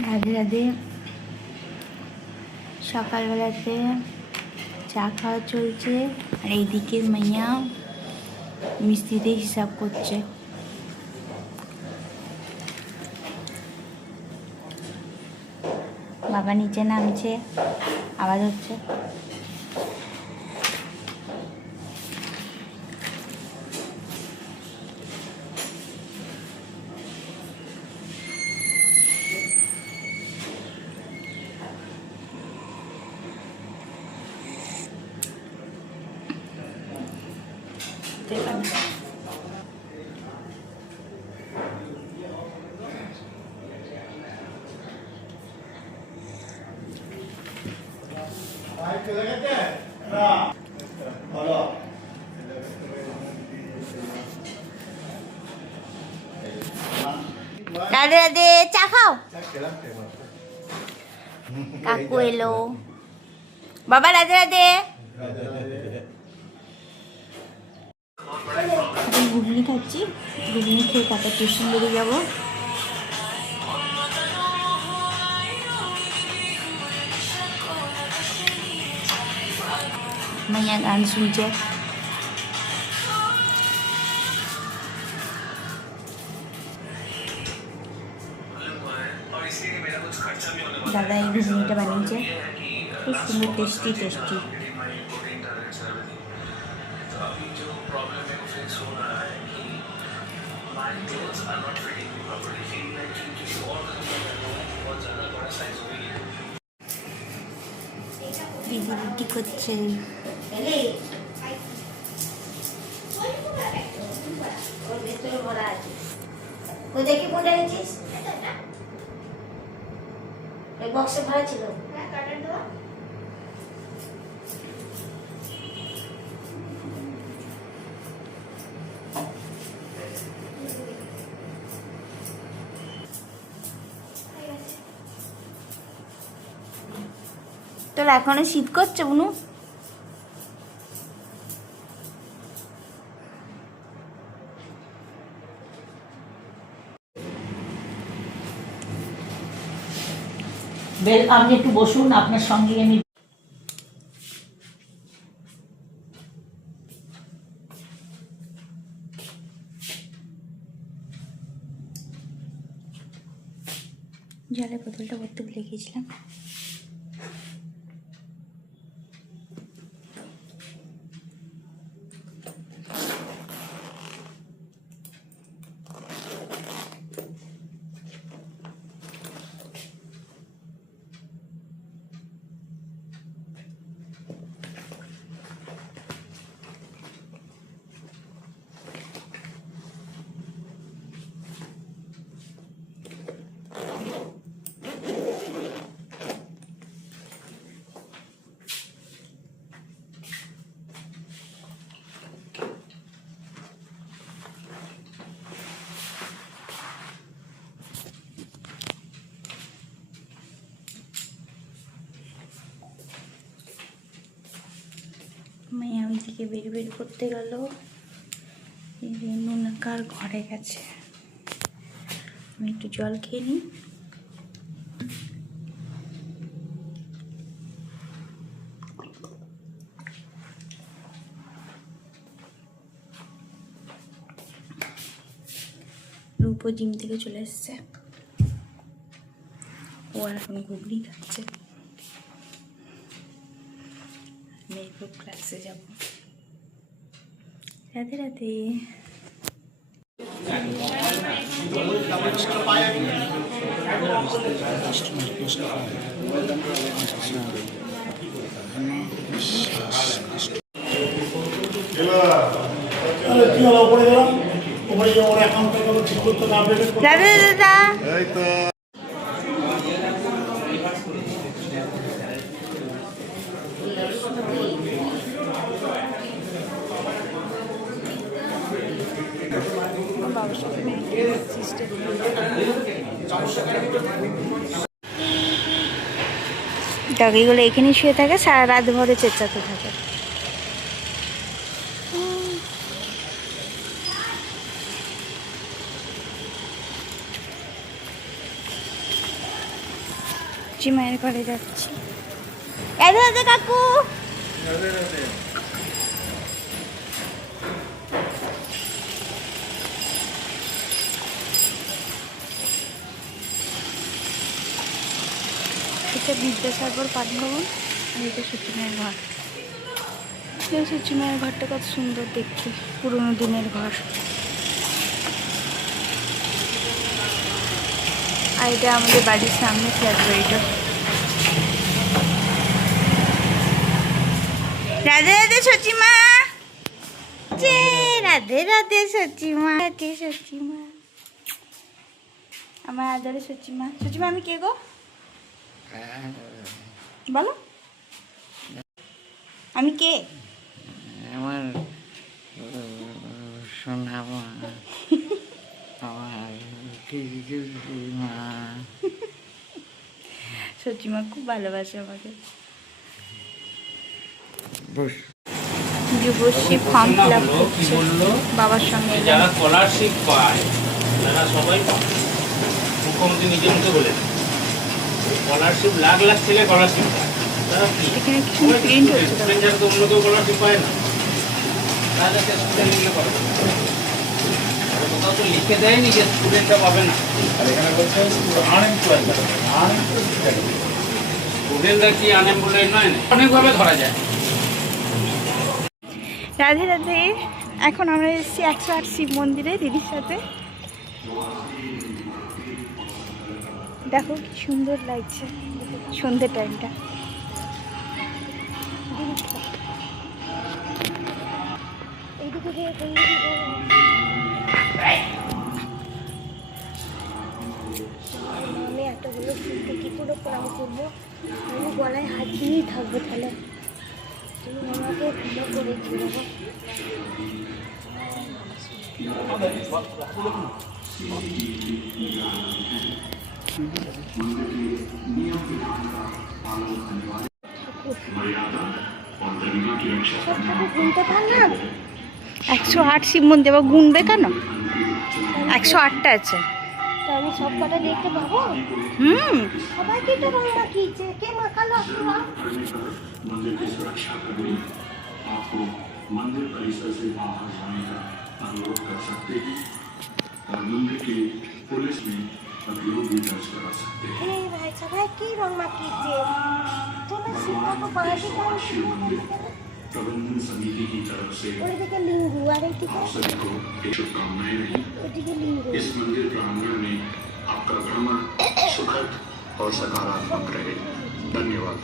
রাধে রাধে। সকালবেলাতে চা খাওয়া চলছে, আর এইদিকে মাইয়া মিস্ত্রিতে হিসাব করছে। বাবা নিচে নামছে, আওয়াজ হচ্ছে। রাধে রাধে, চা খাও। কাকু এলো। বাবা রাধে রাধে। আমি ঘুগনি খাচ্ছি, ঘুগনি খেয়ে তারপর টিউশন বেরিয়ে যাবো। মাইয়া গান শুনছে। দাদা এই ঘুগনিটা বানিয়েছে, খুব সুন্দর, টেস্টি টেস্টি। দিদি রুটি করছে। দেখি কোনটা এনেছিস? এই বক্সে ভরা ছিল। তোর এখনো শীত করছে বুনু? আপনি একটু বসুন, আপনার সঙ্গে আমি জলের বোতলটা ভর্তি ভুলে গিয়েছিলাম। মাইয়া ওইদিকে বের করতে গেল, নুনাকার ঘরে গেছে। আমি একটু জল খেয়ে নিই। রূপো জিম থেকে চলে এসছে, ও আর এখন ঘুগনি খাচ্ছে। মেয়েকে ক্লাসে যাব। রাধে রাধে। রাধে দাদা। ডগিগুলো এখানে শুয়ে থাকে, সারা রাত ভরে চেঁচাতে থাকে। সূচি মায়ের ঘরে যাচ্ছি। রাধে রাধে কাকু। এটা বিদ্যাসাগর পাঠভবন আর এটা সূচি মায়ের ঘর। সূচি মায়ের ঘরটা কত সুন্দর দেখতে, পুরোনো দিনের ঘর। আর এটা আমাদের বাড়ির সামনে ফ্ল্যাট বাড়িটা। রাধে রাধে সচিমা। রাধে রাধে সচিমা। রাধে সচিমা, আমার আদরে সচিমা। সচিমা আমি কে গো বলো, আমি কে? আমার সোনা মা, আমার মা। সচিমা খুব ভালোবাসে আমাকে। যুবশ্রী ফর্ম ফিল আপ করছে বাবার সঙ্গে। যারা স্কলারশিপ পায় তারা সবাই মুখ্যমন্ত্রী নিজে মুখে বলে স্কলারশিপ লাখ লাখ ছেলে স্কলারশিপ পায়। তারা কি এখানে কি সুন্দর প্রিন্ট হচ্ছে। স্টুডেন্ট যারা তো অন্য কেউ স্কলারশিপ পায় না, তাহলে স্টুডেন্ট লিখলে পাবে না। কোথাও তো লিখে দেয়নি যে স্টুডেন্টটা পাবে না। আর এখানে বলছে স্টুডেন্টরা কি আনএমপ্লয়েড নয়, অনেকভাবে ধরা যায়। রাধে রাধে। এখন আমরা এসেছি 108 শিব মন্দিরে দিদির সাথে। দেখো কি সুন্দর লাগছে সন্ধ্যে টাইমটা। আমি এতগুলো ফুলকে কী করে প্রণাম করবো? আমি গলায় হাত দিয়েই থাকবো। তাহলে তুমি আমাকে ভালো করে দিও। গুনতে পারলাম 108 শিব মন্দির, আবার গুনবে কেন? 108টা আছে। তো আমি সব কটা দেখতে পাবো? সবাইকে তো রং মাখিয়েছে, কে মাখালো? मंदिर की सुरक्षा के लिए आपको मंदिर परिसर से बाहर जाने का अनुरोध कर सकते हैं और मंदिर की पुलिस में अभियोग भी दर्ज करा सकते हैं। এই ভাই সবাই কি রং মাখিয়েছে? চলো শিবটাকে পাহাড়ি গান शिव मंदिर प्रबंधन समिति की तरफ से ওইদিকে লিঙ্গু আর এইদিকে आप सभी को एक शुभकामनाएं रही। ওইদিকে লিঙ্গু। इस मंदिर प्रांगण में आपका भ्रमण सुखद और सकारात्मक रहे। धन्यवाद।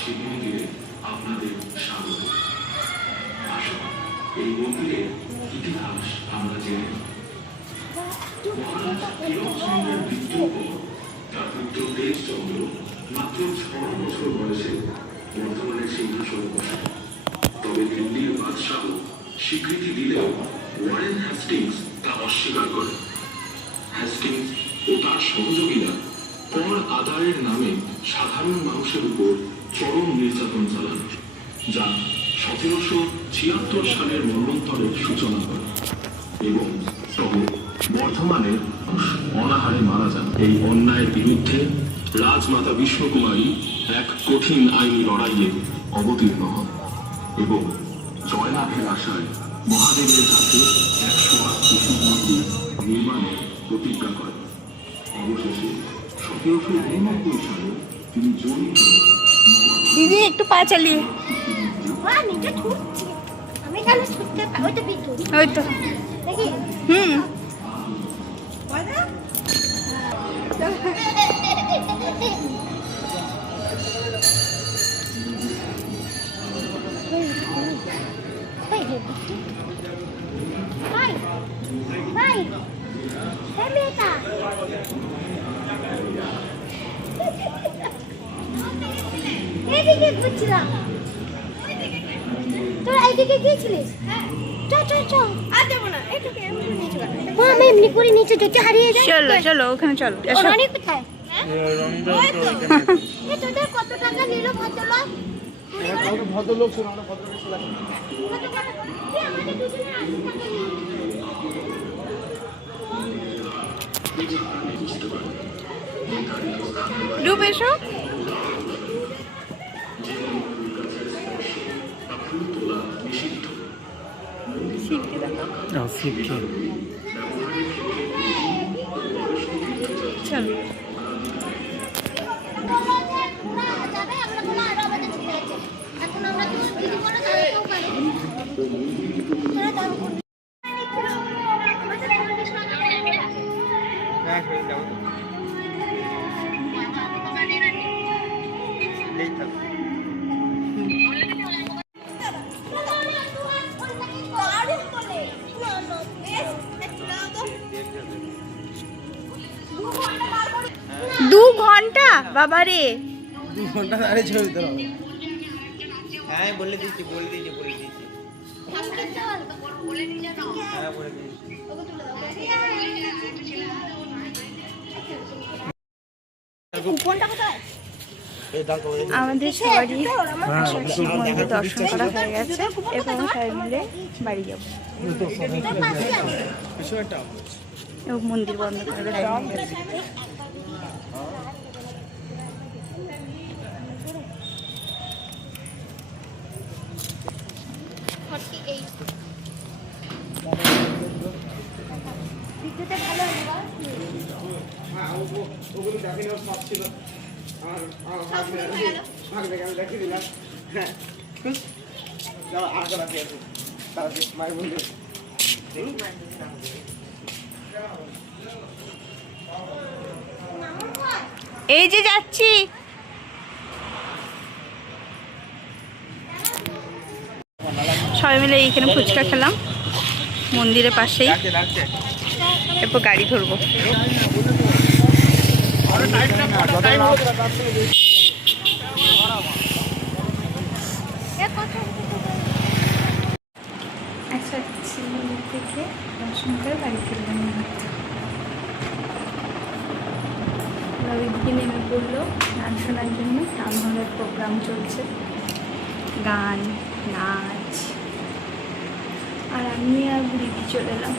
শিবমন্দিরে আপনাদের স্বাগত। আসুন এই মন্দিরের ইতিহাস আমরা জেনে নিই। মহারাজ তিলকচন্দ্রের মৃত্যুর পর তার পুত্র দেশচন্দ্র মাত্র 6 বছর বয়সে বর্ধমানের সিংহাসনে বসেন। তবে দিল্লির বাদশাহ স্বীকৃতি দিলেও ওয়ারেন হ্যাস্টিংস তা অস্বীকার করেন। হ্যাস্টিংস ও তার সহযোগীরা কর আদায়ের নামে সাধারণ মানুষের উপর চরম নির্যাতন চালান, যা 1776 সালের মন্বন্তরের সূচনা করে এবং তবে বর্ধমানের অনাহারে মারা যান। এই অন্যায়ের বিরুদ্ধে রাজমাতা বিষ্ণুকুমারী এক কঠিন আইনি লড়াইয়ে অবতীর্ণ হন এবং জয়লাভের আশায় মহাদেবের কাছে 108 শিব মন্দির নির্মাণের প্রতিজ্ঞা করেন। অবশেষে 1789 সালে তিনি জয়ী দিদি একটু পা চালিয়ে। নিচে ছুটছি আমি, কেন ছুটতে? ওই তো বিদ্যুৎ, ওই তো দেখি। এইদিকে ঘুরছিলাম, তোরা এইদিকে গিয়েছিলিস? চ চ চ, আর যাবো না, এইটুকু এমনি করে নিচে যদি হারিয়ে যায় চলো চলো ওখানে চলো এসো। রনি কোথায় এ তোদের কত টাকা নিল ভদ্রলোক ভদ্রলোক শোনো আমরা ভদ্রলোক ছিল কত টাকা এ আমাদের দুজনের 80 টাকা নিল ডুব এসো। চলো যাবে আমরা বলে আরো আমাদের ছুটে আছে এখন আমরা তো দিদি বলে দাঁড়াতেও পারি তোরা দাম করবি হ্যাঁ হয়ে যাও এই থাক দু ঘন্টা বাবারে। 2 ঘন্টা আরে ছবি দিতে হবে হ্যাঁ বলে দিয়েছি হ্যাঁ বলে দিয়েছি এই দাও তো আমাদের সবারই শিব মন্দির দর্শন করা হয়ে গেছে এবং সবাই মিলে বাড়ি যাবো কিছু একটা এবং মন্দির বন্ধ করে দেওয়া হয়ে গেছে। ওগুলো দেখেনি ওর সব ছিল আমার ভাগ দেখে আমি দেখিয়ে দিলাম হ্যাঁ যাও আগে রাখি আছে তারপরে মায়ের বন্ধু এই যে যাচ্ছি। সবাই মিলে এইখানে ফুচকা খেলাম মন্দিরের পাশেই, লাগছে এরপর গাড়ি ধরবো। আচ্ছা মন্দির থেকে দর্শন করে বাড়ি ফিরলাম। ওইদিকে নেমে পড়লো গান শোনার জন্য। টাউন হলের প্রোগ্রাম চলছে, গান নাচ, আর আমি আর বুড়িদি চলে এলাম।